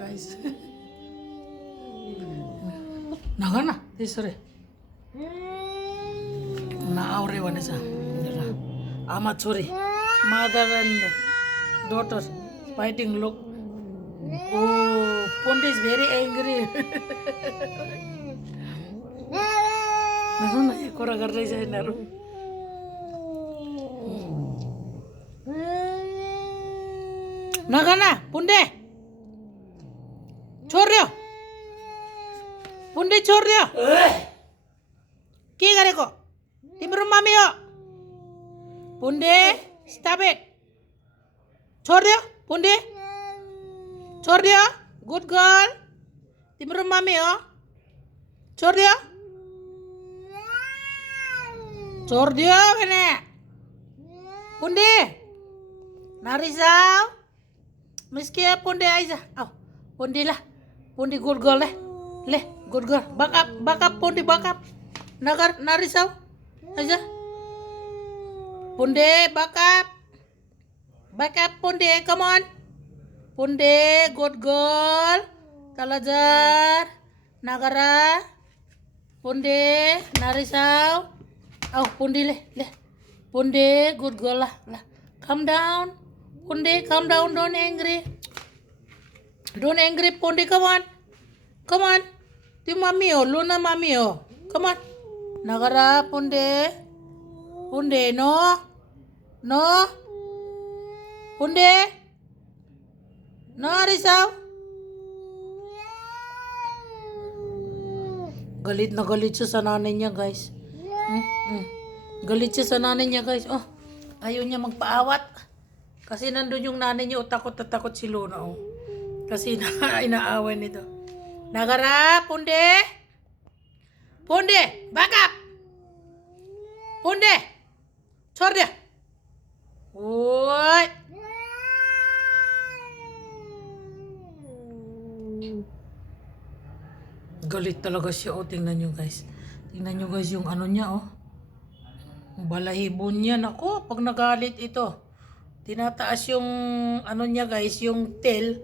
गाइस नगर न त्यसो रे नआउरे भनेछ आमा छोरी mother and daughter fighting look oh point is very angry न यो कुरा गर्दैछ यिनीहरू नगर्न पुण्डे पुंडे छोड़ रहे हो के गरेको तिम्रो मम्मी हो पुंडे स्टॉप इट छोड़ दियो पुंडे छोड़ दियो गुड गर्ल तिम्रो मम्मी हो छोड़ दियो छोड़ दियो मैंने Punde Narizal. Meski Ponde aja. Au, Ponde lah. Ponde good girl leh. Leh, good girl. Back up, Ponde back up. Nagar, Narizal. Aja. Ponde, back up. Back up, Ponde, come on. Ponde, good girl. Talajar. Nagara. Ponde, Narizal. Au, Ponde leh, leh. Ponde, good girl lah. lah. Calm down. Ponde, calm down. Don't angry. Don't angry, Ponde. Come on. Come on. Ti mami oh, Luna mami oh. Come on. Nagara, Ponde. Ponde, no. No. Ponde. No, Risaw. Galit na galit siya sa nanay niya, guys. Hmm? Hmm. Galit siya sa nanay niya, guys. Oh, ayaw niya magpaawat. Kasi nandun yung nanay niya, oh, takot na takot si Luna, oh. Kasi na, inaaway nito. Punde! Punde! Back up! Punde! Sorry! Uy! Galit talaga siya, oh. Tingnan nyo, guys. Tingnan nyo, guys, yung ano niya, oh. Balahibon niya, nako, pag nagalit ito. Tinataas yung, ano niya, guys, yung tail.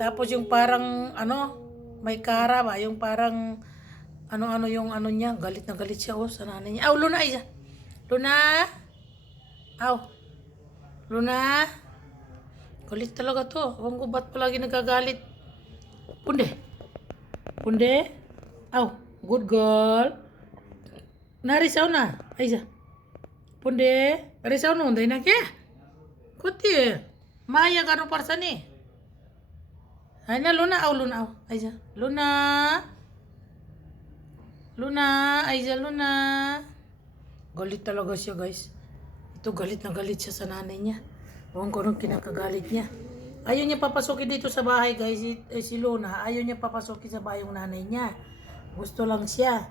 Tapos yung parang, ano, may kara ba? Yung parang, ano-ano yung ano niya. Galit na galit siya, oh, sa nanay niya. Aw, Luna, isa. Luna! Aw. Luna! Galit talaga to. Ewan ko ba't palagi nagagalit. Punde. Punde. Aw, good girl. Narisaw na. Ay. Punde. Narisaw na. Unday na kaya. Kuti. Maya gano parsa ni. Ay na, Luna. Aw, Luna. Aw. Ay, isa. Luna. Luna. Ay, isa, Luna. Galit talaga siya, guys. Ito, galit na galit siya sa nanay niya. Ewan ko nung kinakagalit niya. Ayaw niya papasukin dito sa bahay, guys. Si, eh, si Luna, ayaw niya papasukin sa bahay yung nanay niya. Gusto lang siya.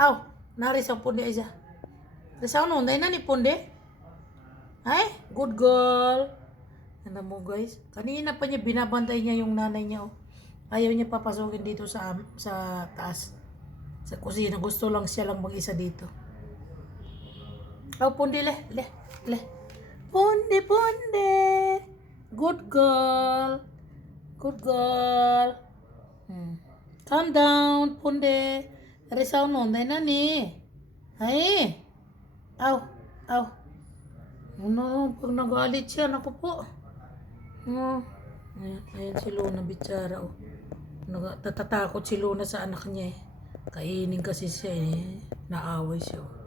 Aw, naris ang punde isa. Nasa ano, na ni punde? Ay, good girl. Ano mo, guys? Kanina pa niya binabantay niya yung nanay niya. Oh. Ayaw niya papasukin dito sa sa taas. Sa kusina. Gusto lang siya lang mag-isa dito. Oh, pundi le, le, le. Pundi, pundi. Good girl. Good girl. Hmm. Calm down, pundi. Risaw no, day na ni. Ay. Aw, aw. Ano, pag nagalit siya, naku po. Oh. Ayan, ayan si Luna, bitsara, oh. Naga, tatatakot si Luna sa anak niya eh. Kainin kasi siya eh. Naaway siya. oh.